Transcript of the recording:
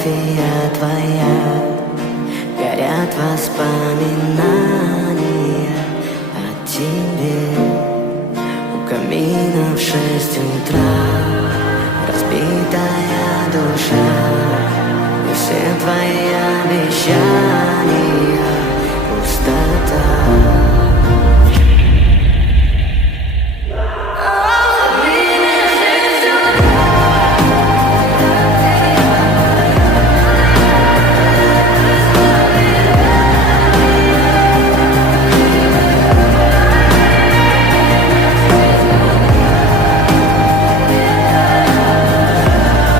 фотография твоя, горят воспоминания о тебе. У камина в 6 утра разбитая душа, и все твои обещания